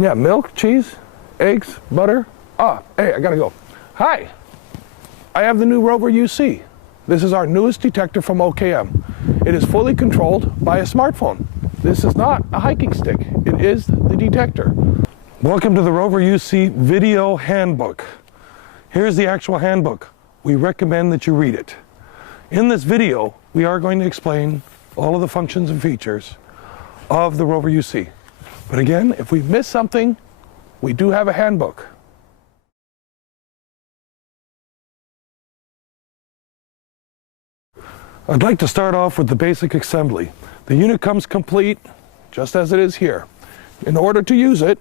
Yeah, milk, cheese, eggs, butter. Ah, hey, I gotta go. Hi, I have the new Rover UC. This is our newest detector from OKM. It is fully controlled by a smartphone. This is not a hiking stick. It is the detector. Welcome to the Rover UC video handbook. Here's the actual handbook. We recommend that you read it. In this video, we are going to explain all of the functions and features of the Rover UC. But again, if we miss something, we do have a handbook. I'd like to start off with the basic assembly. The unit comes complete, just as it is here. In order to use it,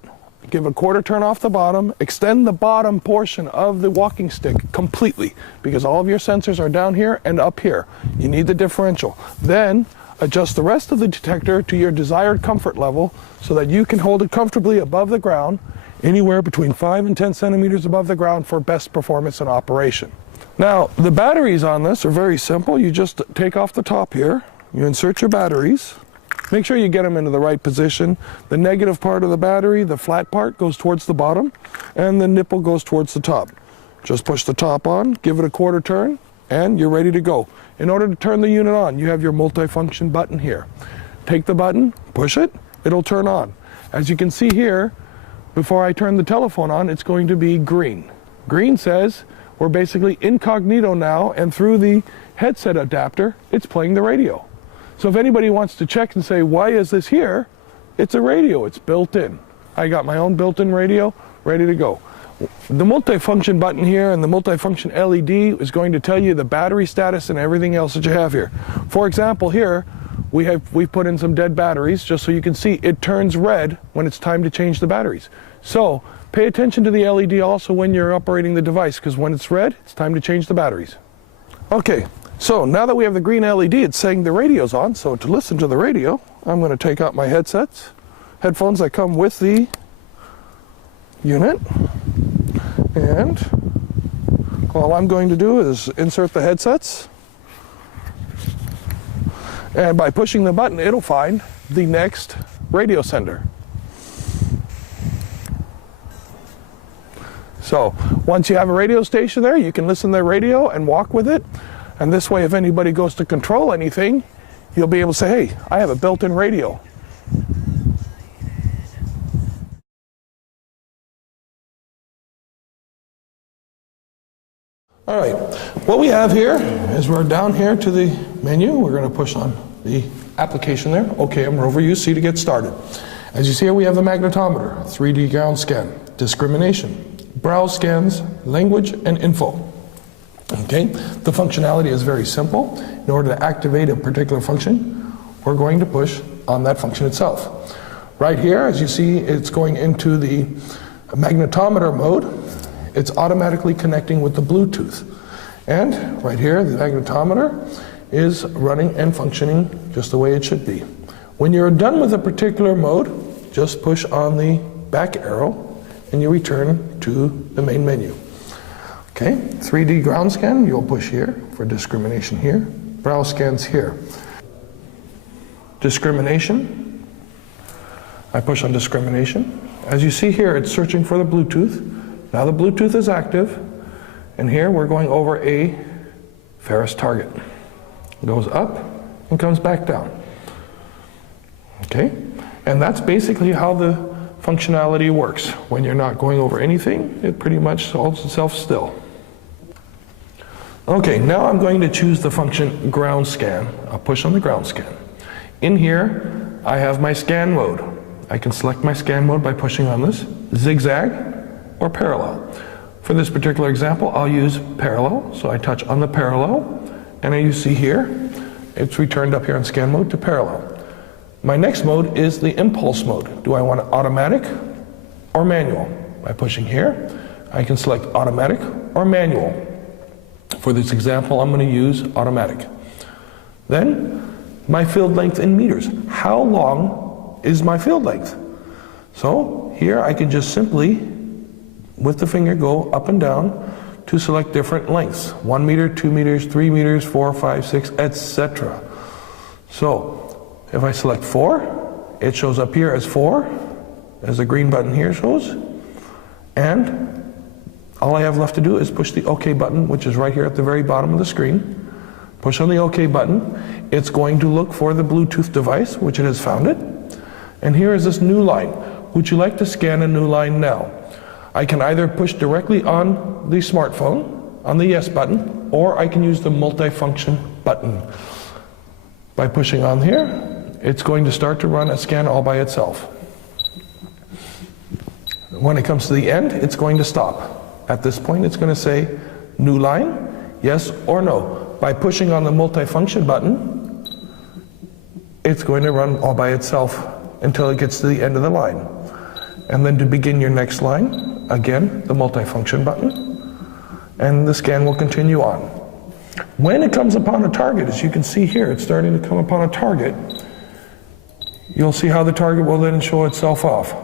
give a quarter turn off the bottom, extend the bottom portion of the walking stick completely, because all of your sensors are down here and up here. You need the differential. Then, adjust the rest of the detector to your desired comfort level so that you can hold it comfortably above the ground, anywhere between 5 and 10 centimeters above the ground for best performance and operation. Now, the batteries on this are very simple. You just take off the top here, you insert your batteries, make sure you get them into the right position. The negative part of the battery, the flat part, goes towards the bottom, and the nipple goes towards the top. Just push the top on, give it a quarter turn, and you're ready to go. In order to turn the unit on, you have your multifunction button here. Take the button, push it, it'll turn on. As you can see here, before I turn the telephone on, it's going to be green. Green says we're basically incognito now, and through the headset adapter, it's playing the radio. So if anybody wants to check and say, why is this here? It's a radio, it's built in. I got my own built-in radio, ready to go. The multifunction button here and the multifunction LED is going to tell you the battery status and everything else that you have here. For example, here, we've put in some dead batteries, just so you can see it turns red when it's time to change the batteries. So, pay attention to the LED also when you're operating the device, because when it's red, it's time to change the batteries. Okay, so now that we have the green LED, it's saying the radio's on. So to listen to the radio, I'm going to take out my headsets, headphones that come with the unit. And all I'm going to do is insert the headsets. And by pushing the button, it'll find the next radio sender. So once you have a radio station there, you can listen to the radio and walk with it. And this way, if anybody goes to control anything, you'll be able to say, hey, I have a built-in radio. All right, what we have here is we're down here to the menu. We're going to push on the application there. Okay, I'm Rover UC to get started. As you see here, we have the magnetometer, 3D ground scan, discrimination, browse scans, language, and info. Okay, the functionality is very simple. In order to activate a particular function, we're going to push on that function itself. Right here, as you see, it's going into the magnetometer mode. It's automatically connecting with the Bluetooth. And right here, the magnetometer is running and functioning just the way it should be. When you're done with a particular mode, just push on the back arrow and you return to the main menu. Okay, 3D ground scan, you'll push here for discrimination here. Browse scans here. Discrimination, I push on discrimination. As you see here, it's searching for the Bluetooth. Now the Bluetooth is active, and here we're going over a ferrous target. It goes up and comes back down. Okay, and that's basically how the functionality works. When you're not going over anything, it pretty much holds itself still. Okay, now I'm going to choose the function ground scan. I'll push on the ground scan. In here, I have my scan mode. I can select my scan mode by pushing on this, zigzag or parallel. For this particular example, I'll use parallel. So I touch on the parallel, and as you see here, it's returned up here in scan mode to parallel. My next mode is the impulse mode. Do I want it automatic or manual? By pushing here, I can select automatic or manual. For this example, I'm going to use automatic. Then, my field length in meters. How long is my field length? So, here I can just simply, with the finger, go up and down to select different lengths. 1 meter, 2 meters, 3 meters, 4, 5, 6, etc. So, if I select 4, it shows up here as 4, as the green button here shows. And all I have left to do is push the OK button, which is right here at the very bottom of the screen. Push on the OK button. It's going to look for the Bluetooth device, which it has found it. And here is this new line. Would you like to scan a new line now? I can either push directly on the smartphone, on the yes button, or I can use the multifunction button. By pushing on here, it's going to start to run a scan all by itself. When it comes to the end, it's going to stop. At this point, it's going to say new line, yes or no. By pushing on the multifunction button, it's going to run all by itself until it gets to the end of the line. And then to begin your next line, again, the multifunction button, and the scan will continue on. When it comes upon a target, as you can see here, it's starting to come upon a target, you'll see how the target will then show itself off.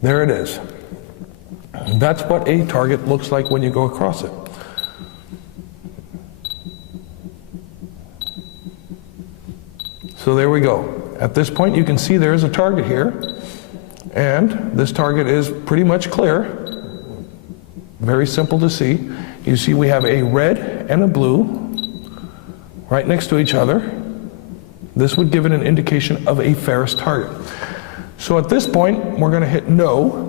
There it is. That's what a target looks like when you go across it. So there we go. At this point you can see there is a target here, and this target is pretty much clear. Very simple to see. You see we have a red and a blue right next to each other. This would give it an indication of a ferrous target. So at this point we're going to hit no.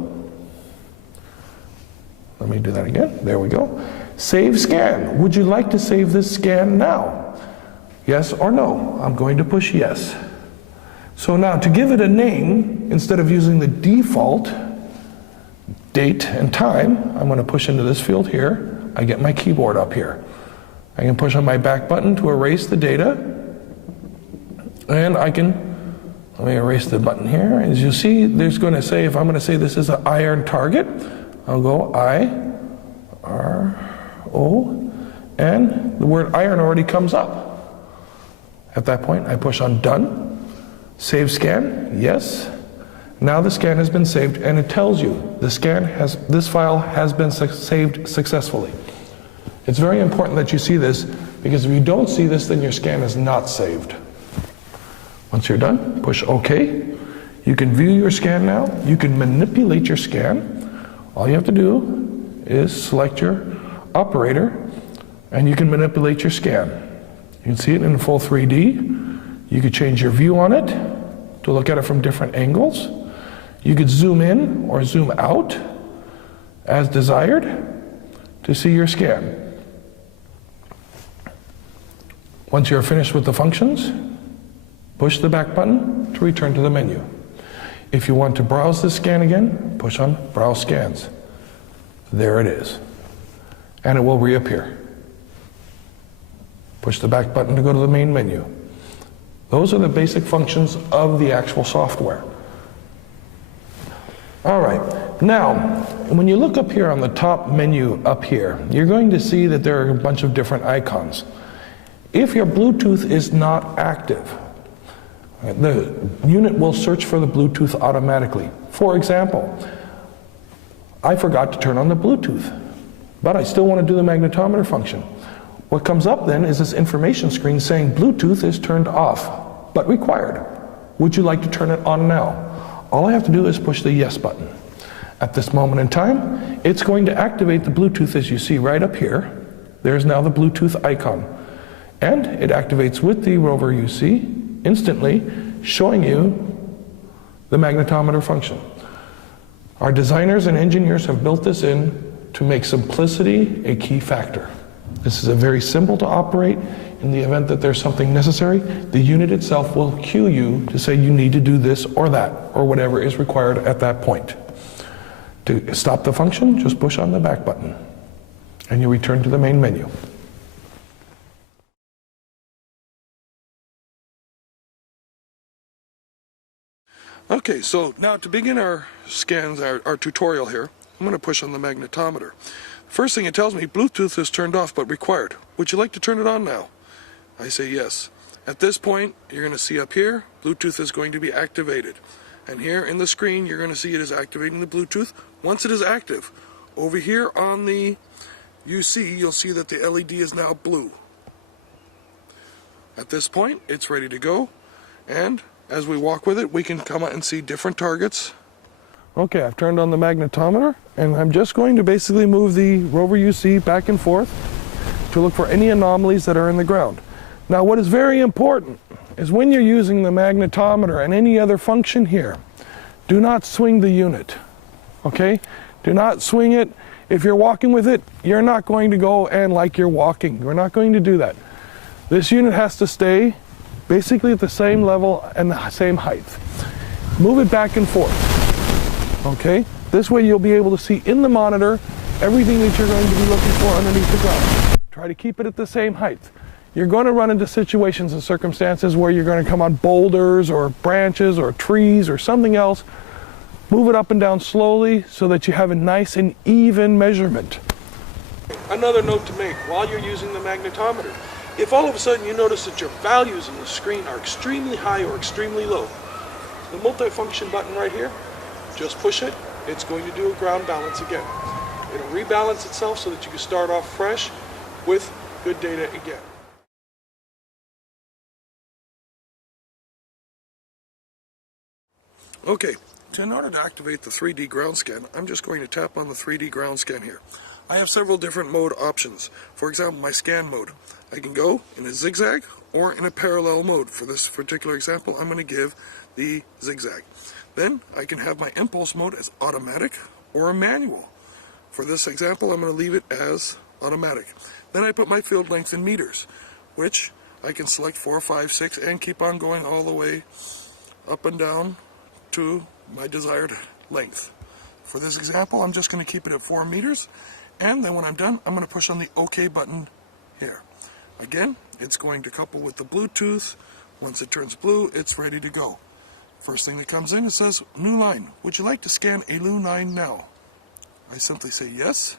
Let me do that again. There we go. Save scan. Would you like to save this scan now? Yes or no? I'm going to push yes. So now to give it a name, instead of using the default date and time, I'm going to push into this field here. I get my keyboard up here. I can push on my back button to erase the data, and I can, let me erase the button here. As you see, there's going to say, if I'm going to say this is an iron target, I'll go I-R-O, and the word iron already comes up. At that point, I push on done. Save scan, yes. Now the scan has been saved, and it tells you this file has been saved successfully. It's very important that you see this, because if you don't see this, then your scan is not saved. Once you're done, push OK. You can view your scan now. You can manipulate your scan. All you have to do is select your operator, and you can manipulate your scan. You can see it in full 3D. You could change your view on it to look at it from different angles. You could zoom in or zoom out as desired to see your scan. Once you're finished with the functions, push the back button to return to the menu. If you want to browse the scan again, push on Browse Scans. There it is. And it will reappear. Push the back button to go to the main menu. Those are the basic functions of the actual software. All right, now, when you look up here on the top menu up here, you're going to see that there are a bunch of different icons. If your Bluetooth is not active, the unit will search for the Bluetooth automatically. For example, I forgot to turn on the Bluetooth, but I still want to do the magnetometer function. What comes up then is this information screen saying Bluetooth is turned off, but required. Would you like to turn it on now? All I have to do is push the yes button. At this moment in time, it's going to activate the Bluetooth, as you see right up here. There's now the Bluetooth icon. And it activates with the Rover UC instantly, showing you the magnetometer function. Our designers and engineers have built this in to make simplicity a key factor. This is a very simple to operate. In the event that there's something necessary, the unit itself will cue you to say you need to do this or that, or whatever is required at that point. To stop the function, just push on the back button, and you return to the main menu. Okay, so now to begin our scans, our tutorial here, I'm going to push on the magnetometer. First thing it tells me, Bluetooth is turned off but required. Would you like to turn it on now? I say yes. At this point, you're going to see up here, Bluetooth is going to be activated. And here in the screen, you're going to see it is activating the Bluetooth. Once it is active, over here on the UC, you'll see that the LED is now blue. At this point, it's ready to go. And as we walk with it, we can come out and see different targets Okay, I've turned on the magnetometer, and I'm just going to basically move the Rover UC back and forth to look for any anomalies that are in the ground. Now, what is very important is when you're using the magnetometer and any other function here, do not swing the unit, okay? Do not swing it. If you're walking with it, you're not going to go and like you're walking. We're not going to do that. This unit has to stay basically at the same level and the same height. Move it back and forth, okay? This way you'll be able to see in the monitor everything that you're going to be looking for underneath the ground. Try to keep it at the same height. You're going to run into situations and circumstances where you're going to come on boulders or branches or trees or something else. Move it up and down slowly so that you have a nice and even measurement. Another note to make while you're using the magnetometer. If all of a sudden you notice that your values on the screen are extremely high or extremely low, the multifunction button right here, just push it. It's going to do a ground balance again. It'll rebalance itself so that you can start off fresh with good data again. Okay, in order to activate the 3D ground scan, I'm just going to tap on the 3D ground scan here. I have several different mode options. For example, my scan mode. I can go in a zigzag or in a parallel mode. For this particular example, I'm going to give the zigzag. Then I can have my impulse mode as automatic or a manual. For this example, I'm going to leave it as automatic. Then I put my field length in meters, which I can select 4, 5, 6, and keep on going all the way up and down to my desired length. For this example, I'm just going to keep it at 4 meters, and then when I'm done, I'm going to push on the OK button here. Again, it's going to couple with the Bluetooth. Once it turns blue, it's ready to go. First thing that comes in, it says, new line. Would you like to scan a new line now? I simply say yes,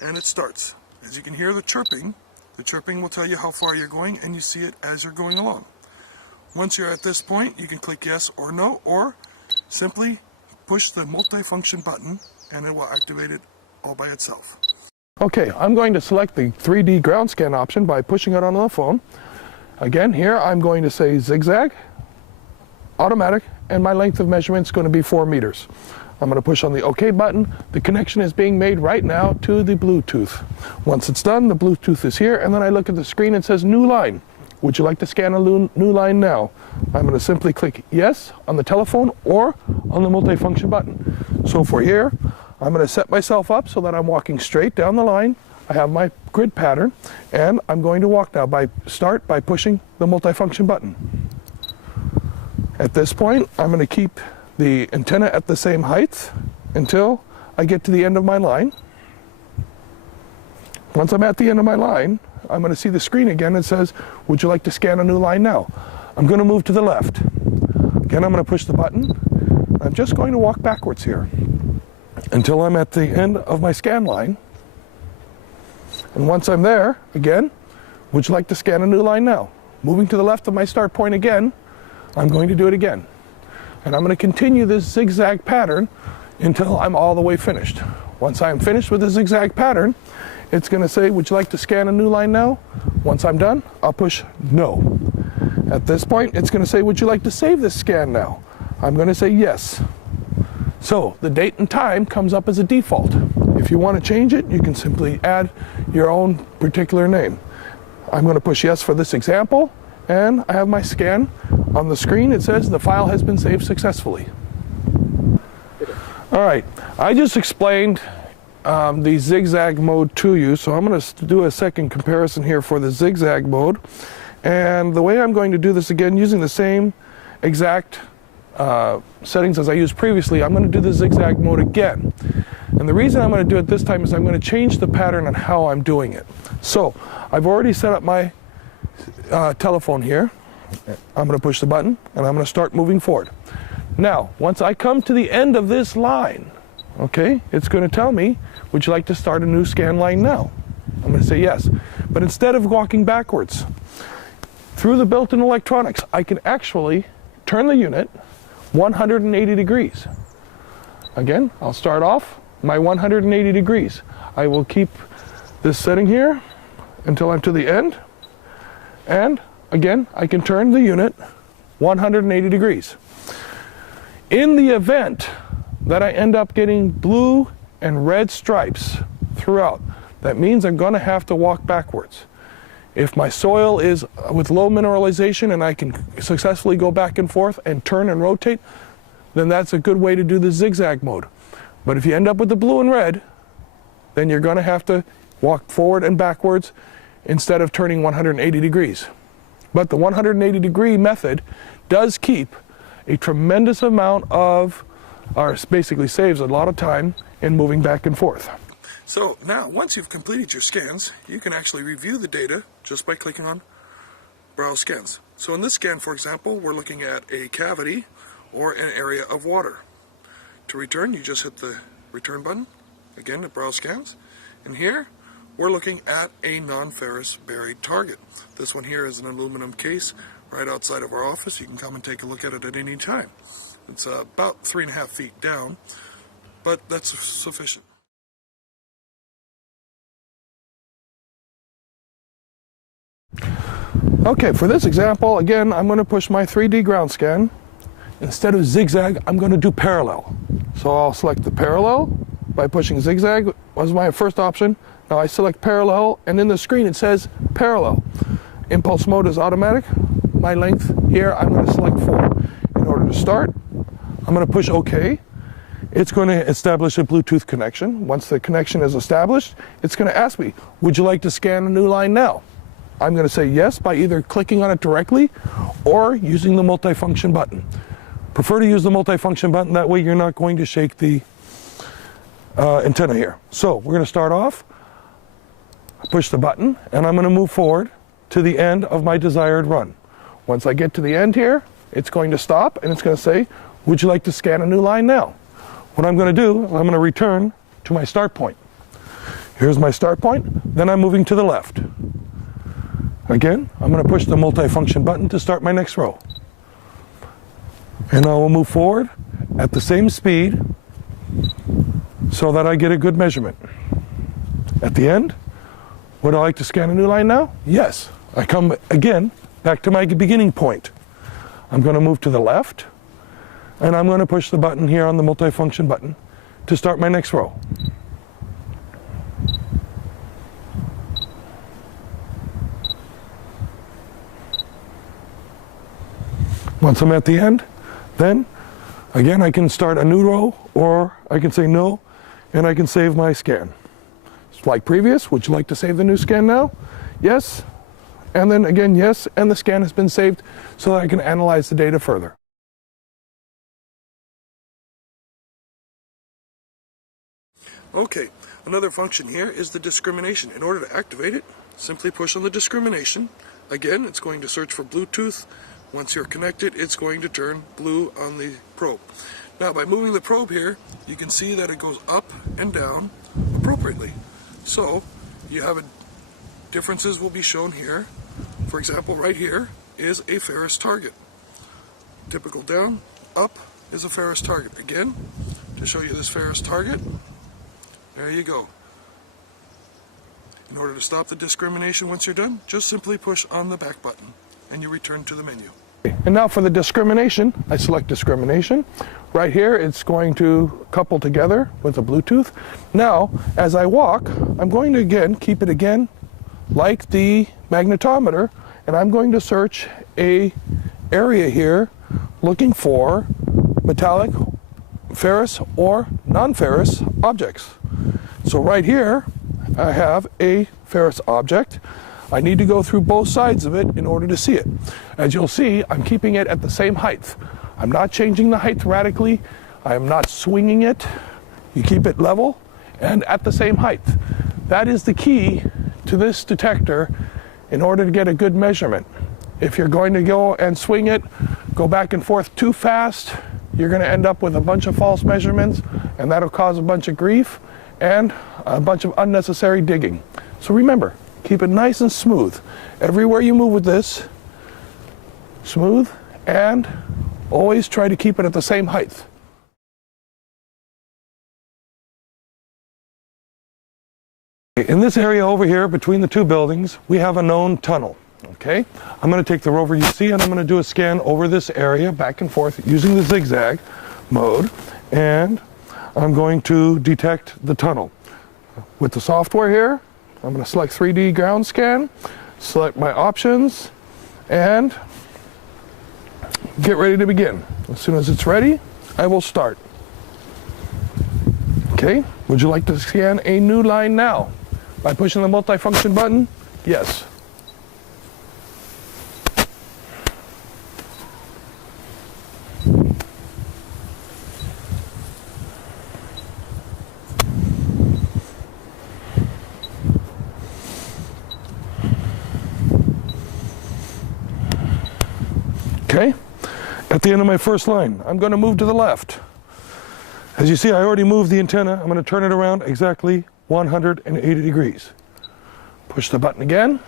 and it starts. As you can hear the chirping will tell you how far you're going, and you see it as you're going along. Once you're at this point, you can click yes or no, or simply push the multifunction button and it will activate it all by itself. Okay, I'm going to select the 3D ground scan option by pushing it on the phone. Again, here I'm going to say zigzag, automatic, and my length of measurement is going to be 4 meters. I'm going to push on the OK button. The connection is being made right now to the Bluetooth. Once it's done, the Bluetooth is here, and then I look at the screen and it says new line. Would you like to scan a new line now? I'm going to simply click yes on the telephone or on the multifunction button. So for here, I'm going to set myself up so that I'm walking straight down the line. I have my grid pattern, and I'm going to walk now by pushing the multifunction button. At this point, I'm going to keep the antenna at the same height until I get to the end of my line. Once I'm at the end of my line, I'm going to see the screen again that says, would you like to scan a new line now? I'm going to move to the left. Again, I'm going to push the button. I'm just going to walk backwards here until I'm at the end of my scan line. And once I'm there, again, would you like to scan a new line now? Moving to the left of my start point again, I'm going to do it again. And I'm going to continue this zigzag pattern until I'm all the way finished. Once I'm finished with the zigzag pattern, it's going to say, would you like to scan a new line now? Once I'm done, I'll push no. At this point, it's going to say, would you like to save this scan now? I'm going to say yes. So the date and time comes up as a default. If you want to change it, you can simply add your own particular name. I'm going to push yes for this example, and I have my scan. On the screen, it says the file has been saved successfully. All right, I just explained the zigzag mode to you, so I'm going to do a second comparison here for the zigzag mode. And the way I'm going to do this again, using the same exact settings as I used previously, I'm going to do the zigzag mode again. And the reason I'm going to do it this time is I'm going to change the pattern on how I'm doing it. So I've already set up my telephone here. I'm going to push the button and I'm going to start moving forward. Now, once I come to the end of this line, okay, it's going to tell me, would you like to start a new scan line now? I'm going to say yes. But instead of walking backwards, through the built-in electronics, I can actually turn the unit 180 degrees. Again, I'll start off my 180 degrees. I will keep this setting here until I'm to the end. And again, I can turn the unit 180 degrees. In the event that I end up getting blue and red stripes throughout, that means I'm going to have to walk backwards. If my soil is with low mineralization and I can successfully go back and forth and turn and rotate, then that's a good way to do the zigzag mode. But if you end up with the blue and red, then you're going to have to walk forward and backwards instead of turning 180 degrees. But the 180 degree method does keep a tremendous amount of, or basically saves a lot of time in moving back and forth. So now, once you've completed your scans, you can actually review the data just by clicking on Browse Scans. So in this scan, for example, we're looking at a cavity or an area of water. To return, you just hit the return button, again to Browse Scans. And here, we're looking at a non-ferrous buried target. This one here is an aluminum case right outside of our office. You can come and take a look at it at any time. It's about 3.5 feet down, but that's sufficient. Okay, for this example, again, I'm going to push my 3D ground scan. Instead of zigzag, I'm going to do parallel. So I'll select the parallel by pushing zigzag, was my first option. Now I select parallel, and in the screen it says parallel. Impulse mode is automatic. My length here, I'm going to select 4. In order to start, I'm going to push OK. It's going to establish a Bluetooth connection. Once the connection is established, it's going to ask me, would you like to scan a new line now? I'm going to say yes by either clicking on it directly or using the multifunction button. Prefer to use the multifunction button, that way you're not going to shake the antenna here. So we're going to start off, push the button, and I'm going to move forward to the end of my desired run. Once I get to the end here, it's going to stop and it's going to say, would you like to scan a new line now? What I'm going to do, I'm going to return to my start point. Here's my start point, then I'm moving to the left. Again, I'm going to push the multifunction button to start my next row. And I will move forward at the same speed so that I get a good measurement. At the end, would I like to scan a new line now? Yes. I come again back to my beginning point. I'm going to move to the left, and I'm going to push the button here on the multifunction button to start my next row. Once I'm at the end, then again I can start a new row, or I can say no, and I can save my scan. It's like previous, would you like to save the new scan now? Yes, and then again yes, and the scan has been saved so that I can analyze the data further. Okay, another function here is the discrimination. In order to activate it, simply push on the discrimination. Again, it's going to search for Bluetooth. Once you're connected, it's going to turn blue on the probe. Now, by moving the probe here, you can see that it goes up and down appropriately. So, you have differences will be shown here. For example, right here is a ferrous target. Typical down, up is a ferrous target. Again, to show you this ferrous target, there you go. In order to stop the discrimination once you're done, just simply push on the back button and you return to the menu. And now for the discrimination, I select discrimination. Right here, it's going to couple together with the Bluetooth. Now, as I walk, I'm going to again keep it again like the magnetometer, and I'm going to search a area here looking for metallic, ferrous, or non-ferrous objects. So right here, I have a ferrous object. I need to go through both sides of it in order to see it. As you'll see, I'm keeping it at the same height. I'm not changing the height radically. I am not swinging it. You keep it level and at the same height. That is the key to this detector in order to get a good measurement. If you're going to go and swing it, go back and forth too fast, you're going to end up with a bunch of false measurements, and that'll cause a bunch of grief and a bunch of unnecessary digging. So remember, keep it nice and smooth. Everywhere you move with this, smooth, and always try to keep it at the same height. In this area over here between the two buildings, we have a known tunnel. Okay, I'm going to take the Rover UC and I'm going to do a scan over this area back and forth using the zigzag. mode, and I'm going to detect the tunnel. With the software here, I'm going to select 3D ground scan, select my options, and get ready to begin. As soon as it's ready, I will start. Okay, would you like to scan a new line now? By pushing the multifunction button? Yes. Okay, at the end of my first line, I'm going to move to the left. As you see, I already moved the antenna. I'm going to turn it around exactly 180 degrees. Push the button again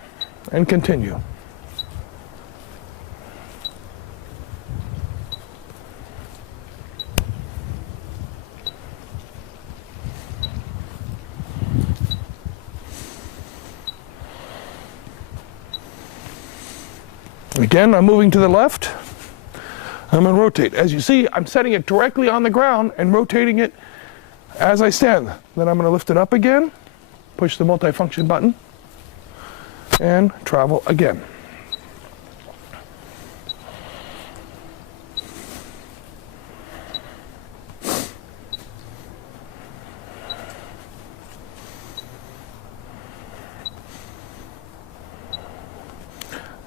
and continue. Again, I'm moving to the left. I'm going to rotate. As you see, I'm setting it directly on the ground and rotating it as I stand. Then I'm going to lift it up again, push the multifunction button, and travel again.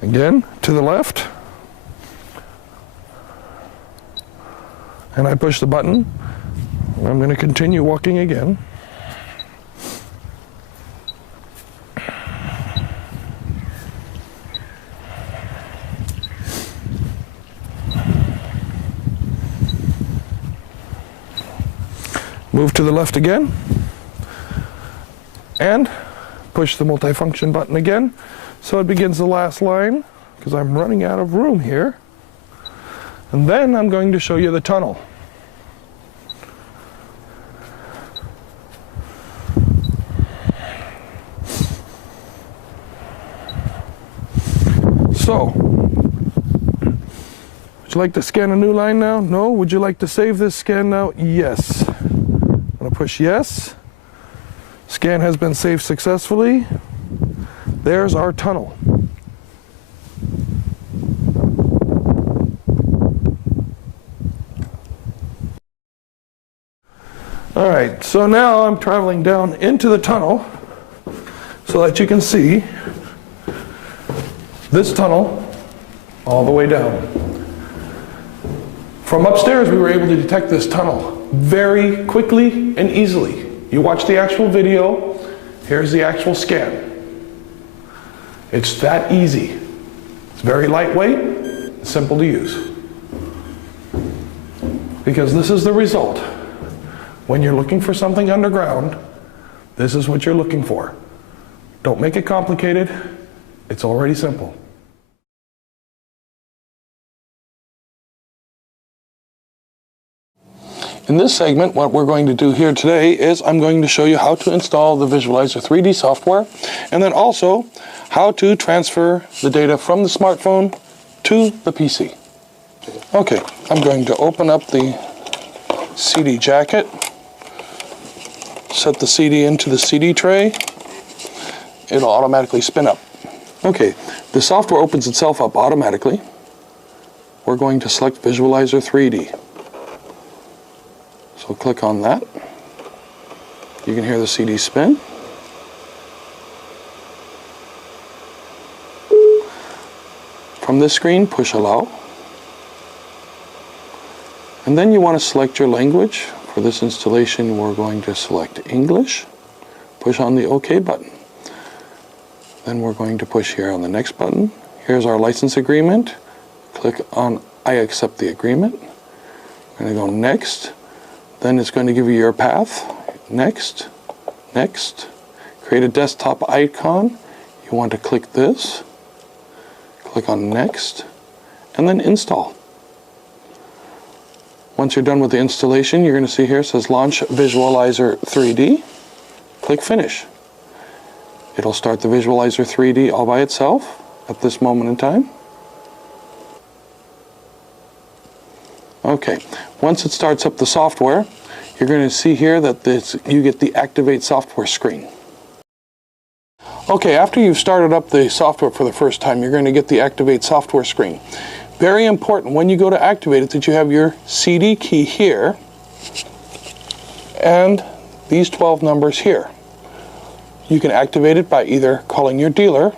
Again, to the left. And I push the button. I'm going to continue walking again. Move to the left again. And push the multifunction button again. So it begins the last line, because I'm running out of room here. And then I'm going to show you the tunnel. So, would you like to scan a new line now? No? Would you like to save this scan now? Yes. I'm going to push yes. Scan has been saved successfully. There's our tunnel. All right, so now I'm traveling down into the tunnel so that you can see this tunnel all the way down. From upstairs, we were able to detect this tunnel very quickly and easily. You watch the actual video, here's the actual scan. It's that easy. It's very lightweight, simple to use. Because this is the result. When you're looking for something underground, this is what you're looking for. Don't make it complicated. It's already simple. In this segment, what we're going to do here today is I'm going to show you how to install the Visualizer 3D software, and then also how to transfer the data from the smartphone to the PC. Okay, I'm going to open up the CD jacket, set the CD into the CD tray. It'll automatically spin up. Okay, the software opens itself up automatically. We're going to select Visualizer 3D. So click on that. You can hear the CD spin. From this screen, push allow. And then you want to select your language. For this installation, we're going to select English. Push on the OK button. Then we're going to push here on the next button. Here's our license agreement. Click on I accept the agreement. We're going to go next. Then it's going to give you your path. Next, next. Create a desktop icon. You want to click this. Click on next, and then install. Once you're done with the installation, you're going to see here it says Launch Visualizer 3D. Click Finish. It'll start the Visualizer 3D all by itself at this moment in time. Okay, once it starts up the software, you're going to see here that you get the Activate Software screen. Okay, after you've started up the software for the first time, you're going to get the Activate Software screen. Very important when you go to activate it that you have your CD key here and these 12 numbers here. You can activate it by either calling your dealer,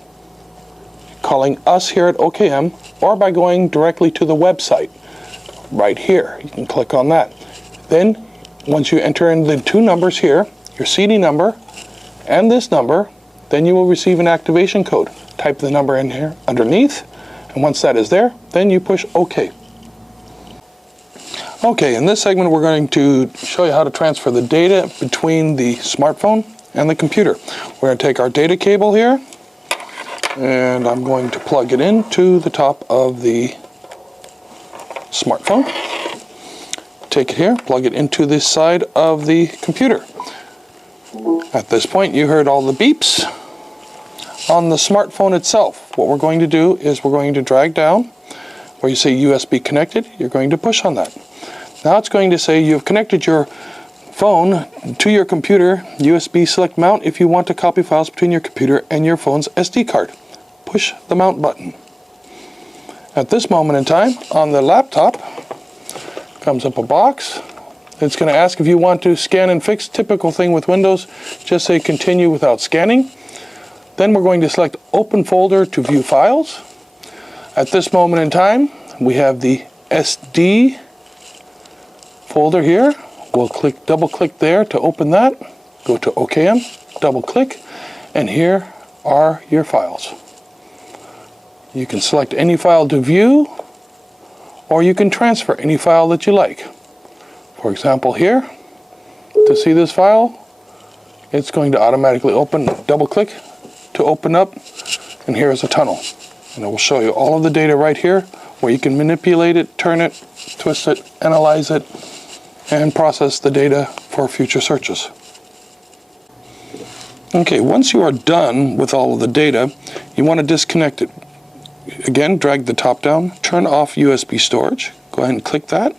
calling us here at OKM, or by going directly to the website right here. You can click on that. Then once you enter in the two numbers here, your CD number and this number, then you will receive an activation code. Type the number in here underneath, and once that is there, then you push OK. Okay, in this segment we're going to show you how to transfer the data between the smartphone and the computer. We're going to take our data cable here, and I'm going to plug it into the top of the smartphone. Take it here, plug it into this side of the computer. At this point, you heard all the beeps on the smartphone itself. What we're going to do is we're going to drag down where you say USB connected. You're going to push on that. Now it's going to say you've connected your phone to your computer. USB select mount if you want to copy files between your computer and your phone's SD card. Push the mount button. At this moment in time, on the laptop, comes up a box. It's going to ask if you want to scan and fix. Typical thing with Windows, just say continue without scanning. Then we're going to select open folder to view files. At this moment in time, we have the SD folder here. We'll double click there to open that. Go to OKM, double click, and here are your files. You can select any file to view, or you can transfer any file that you like. For example here, to see this file, it's going to automatically open, double click to open up, and here is a tunnel. And it will show you all of the data right here, where you can manipulate it, turn it, twist it, analyze it, and process the data for future searches. Okay, once you are done with all of the data, you want to disconnect it. Again, drag the top down, turn off USB storage. Go ahead and click that.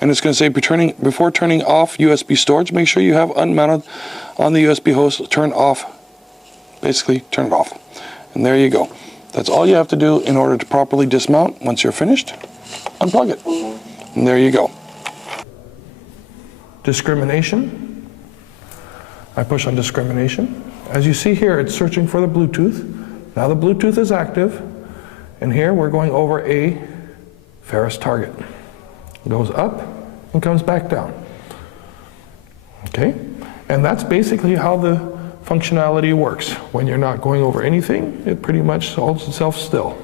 And it's going to say before turning off USB storage, make sure you have unmounted on the USB host, turn off, basically turn it off. And there you go. That's all you have to do in order to properly dismount. Once you're finished, unplug it. And there you go. Discrimination. I push on discrimination. As you see here, it's searching for the Bluetooth. Now the Bluetooth is active. And here we're going over a ferrous target. It goes up and comes back down. Okay? And that's basically how the functionality works. When you're not going over anything, it pretty much holds itself still.